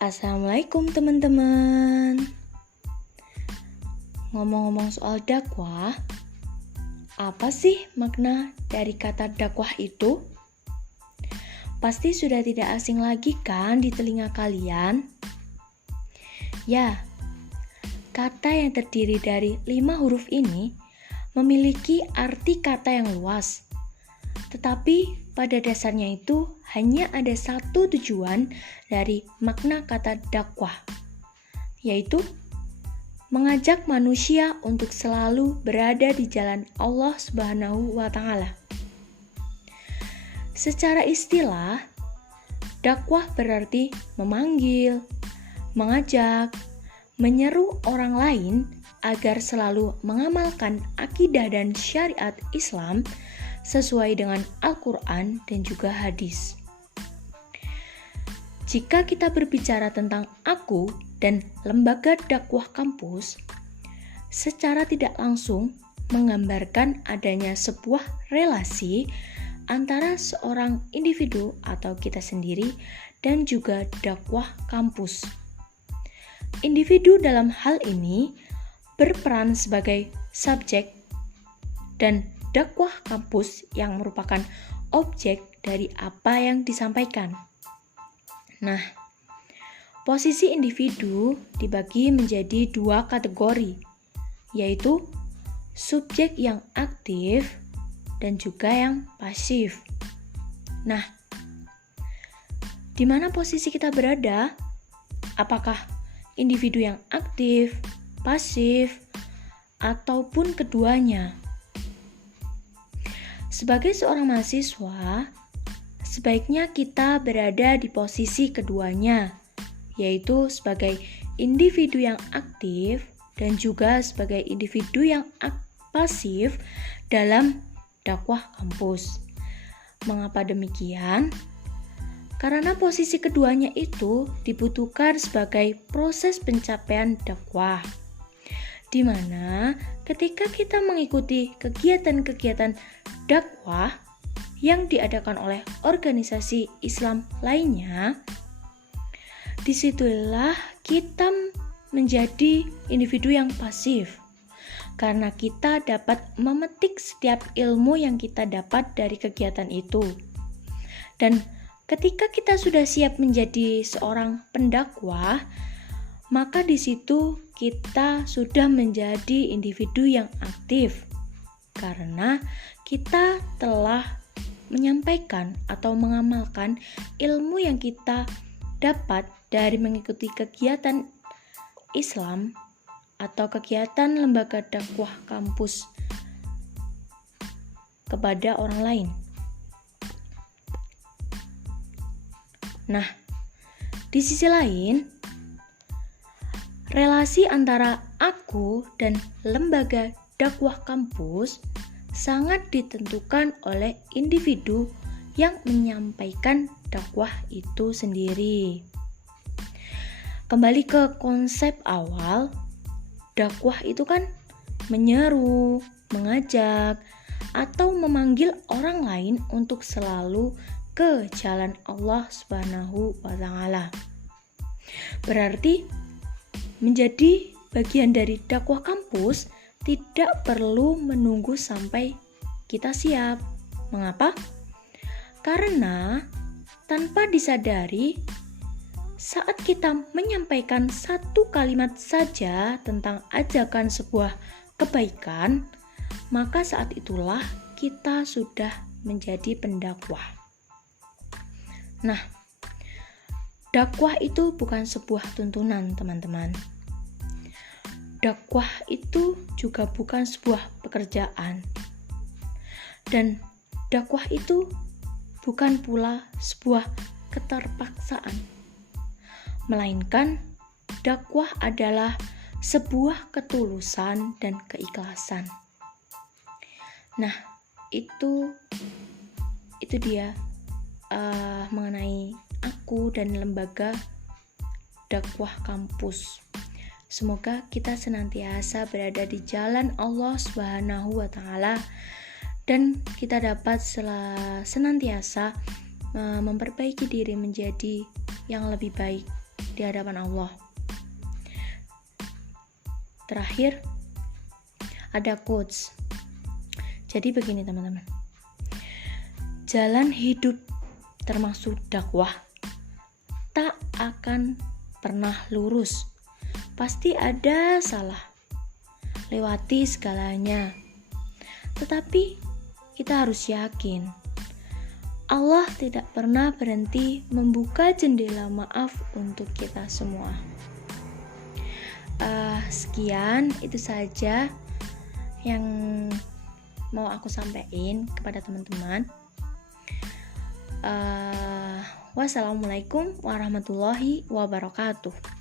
Assalamualaikum teman-teman. Ngomong-ngomong soal dakwah, apa sih makna dari kata dakwah itu? Pasti sudah tidak asing lagi kan di telinga kalian? Ya, kata yang terdiri dari 5 huruf ini memiliki arti kata yang luas. Tetapi pada dasarnya itu hanya ada satu tujuan dari makna kata dakwah, yaitu mengajak manusia untuk selalu berada di jalan Allah Subhanahu wa Ta'ala. Secara istilah, dakwah berarti memanggil, mengajak, menyeru orang lain agar selalu mengamalkan akidah dan syariat Islam sesuai dengan Al-Quran dan juga hadis. Jika kita berbicara tentang aku dan lembaga dakwah kampus, secara tidak langsung menggambarkan adanya sebuah relasi antara seorang individu atau kita sendiri dan juga dakwah kampus. Individu dalam hal ini berperan sebagai subjek dan dakwah kampus yang merupakan objek dari apa yang disampaikan. Nah, posisi individu dibagi menjadi 2 kategori, yaitu subjek yang aktif dan juga yang pasif. Nah, di mana posisi kita berada? Apakah individu yang aktif, pasif, ataupun keduanya? Sebagai seorang mahasiswa, sebaiknya kita berada di posisi keduanya, yaitu sebagai individu yang aktif dan juga sebagai individu yang pasif dalam dakwah kampus. Mengapa demikian? Karena posisi keduanya itu dibutuhkan sebagai proses pencapaian dakwah, di mana ketika kita mengikuti kegiatan-kegiatan dakwah yang diadakan oleh organisasi Islam lainnya, disitulah kita menjadi individu yang pasif, karena kita dapat memetik setiap ilmu yang kita dapat dari kegiatan itu. Dan ketika kita sudah siap menjadi seorang pendakwah, maka di situ kita sudah menjadi individu yang aktif, karena kita telah menyampaikan atau mengamalkan ilmu yang kita dapat dari mengikuti kegiatan Islam atau kegiatan lembaga dakwah kampus kepada orang lain. Nah, di sisi lain, relasi antara aku dan lembaga dakwah kampus sangat ditentukan oleh individu yang menyampaikan dakwah itu sendiri. Kembali ke konsep awal, dakwah itu kan menyeru, mengajak, atau memanggil orang lain untuk selalu ke jalan Allah Subhanahu wa Ta'ala. Berarti menjadi bagian dari dakwah kampus tidak perlu menunggu sampai kita siap. Mengapa? Karena tanpa disadari, saat kita menyampaikan satu kalimat saja tentang ajakan sebuah kebaikan, maka saat itulah kita sudah menjadi pendakwah. Nah, dakwah itu bukan sebuah tuntunan, teman-teman. Dakwah itu juga bukan sebuah pekerjaan. Dan dakwah itu bukan pula sebuah keterpaksaan. Melainkan dakwah adalah sebuah ketulusan dan keikhlasan. Nah, itu dia mengenai aku dan lembaga dakwah kampus. Semoga kita senantiasa berada di jalan Allah Subhanahu wa Ta'ala dan kita dapat senantiasa memperbaiki diri menjadi yang lebih baik di hadapan Allah. Terakhir, ada quotes. Jadi begini teman-teman, jalan hidup termasuk dakwah tak akan pernah lurus, pasti ada salah, lewati segalanya. Tetapi kita harus yakin Allah tidak pernah berhenti membuka jendela maaf untuk kita semua. Sekian, itu saja yang mau aku sampaikan kepada teman-teman. Wassalamualaikum warahmatullahi wabarakatuh.